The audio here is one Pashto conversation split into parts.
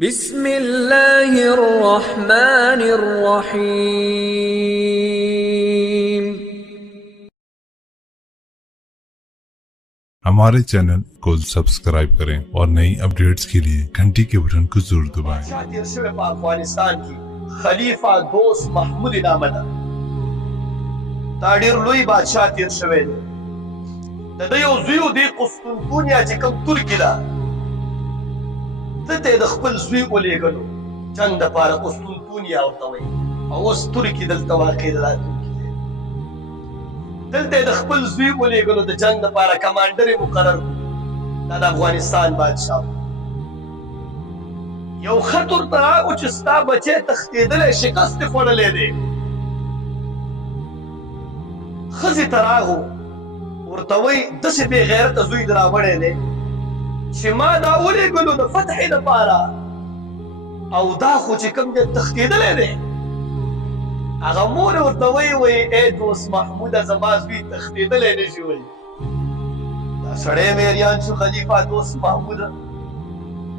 بسم الله الرحمن الرحيم। हमारे चैनल को सब्सक्राइब करें और नई अपडेट्स के लिए घंटी के बटन को जरूर दबाएं। अफगानिस्तान की खलीफा दोस्त महमूद नामه ده دا ډېر لوی بادشاه تیر شوی دی د ده یو زوی و دی قسطنطنیه چې کوم ترکي ده ده ته یې د خپل زوی ولېږلو جنګ دپاره قسطنطنیه ورته وایي او اوس ترکي دلته واقع ده دا ترکي دی دلته یې د خپل زوی ولېږلو د جنګ دپاره کمانډر یې مقرر کړو دا د افغانستان بادشاه یو خط ورته راغو چې ستا بچی تښتېدلی شکست یې خوړلی دی ښځې ته راغو ورته وایي داسې بې غیرته زوی دې راوړی دی چې ما دا ولېږلو د فتحې دپاره او دا خو چې کوم دی تښتېدلی دی هغه مور یې ورته وایي ای دوست محموده زما زوی تښتېدلی نه شي وایي دا سړی میریان شو خلیفه دوست محموده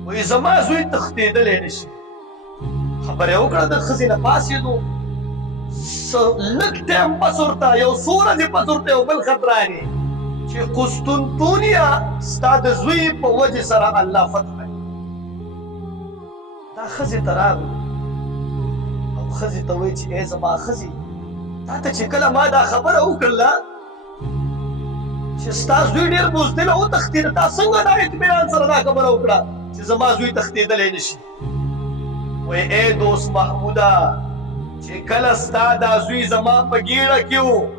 وی زما زوی تښتېدلی نه شي خبره یې وکړه د ښځې نه پاڅېدو لږ ټایم پس ورته یو څو ورځې پس ورته یو بل خط راغی چې قسطنطنیه ستا د زوی په وجې سره الله فتح کړي دا ښځې ته راغلو او ښځې ته وایي چې ای زما ښځې تا ته چې کله ما دا خبره وکړله چې ستا زوی ډېر بزدله وتښتېده تا څنګه دا اطمینان سره دا خبره وکړه چې زما زوی تښتېدلی نه شي وایي ای دوست محموده چې کله ستا دا زوی زما په ګېډه کې و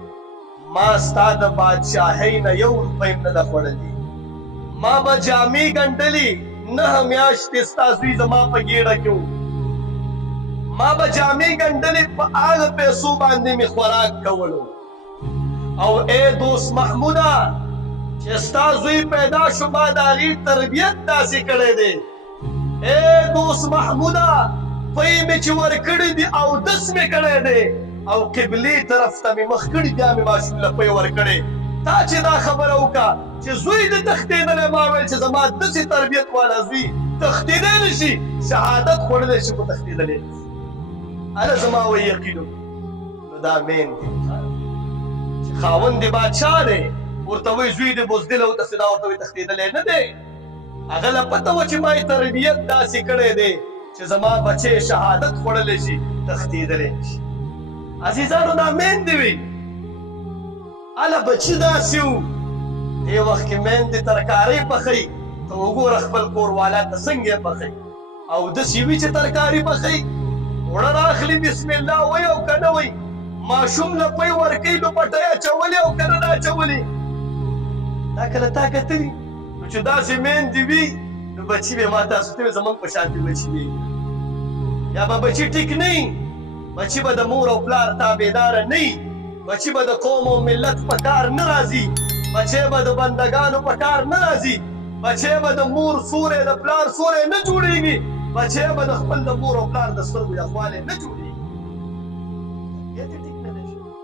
ما ستا د بادشاهۍ نه یو روپۍ هم نه ده خوړلې ما به جامې ګنډلې 9 میاشتې ستا زوی زما په ګېډه کې و ما به جامې ګنډلې په هغه پیسو باندې مې خوراک کولو او ای دوست محموده چې ستا زوی پیدا شو ما د هغې تربیت داسې کړی دی ای دوست محموده پی مې چې ورکړی دي اودس مې کړی دی او قبلې طرف ته مې مخ کړي بیا مې ماشوم له پی ورکړی تا چې دا خبره وکړه چې زوی دې تښتېدلی ما ویل چې زما داسې تربیت والا زوی تښتېدی نه شي شهادت خوړلی شي خو تښتېدلی نه شي هله زما وایي یقین نو دا مین دی چې خاوند دې بادشاه دی ورته وایي زوی دې بزدله وتښتېده ورته وایي تښتېدلی نه دی هغه له پته وه چې ما یې تربیت داسې کړی دی چې زما بچی شهادت خوړلی شي تښتېدلی نه شي عزیزانو دا میندې وي هله بچي داسې و دې وخت کې میندې ترکارۍ پخوي ته وګوره خپل کوروالا ته څنګه یې پخوي او داسې وي چې ترکاري پخوي اوړه راخلي بسم الله وایي او که نه وایي ماشوم له پی ورکوي نو پټۍ اچولې او که نه نه اچولې دا کله تا کتلي نو چې داسې میندې وي نو بچي به ما تاسو ته زموږ په شانتې بچي وي یا به بچي ټیک نه وي بچی به د مور او پلار تابعداره نه وي بچی به د قوم او ملت په کار نه راځي بچی به د بندګانو په کار نه راځي بچی به د مور سوری د پلار سوری نه جوړېږي بچی به د خپل د مور او پلار د سترګو یخوالی نه جوړېږي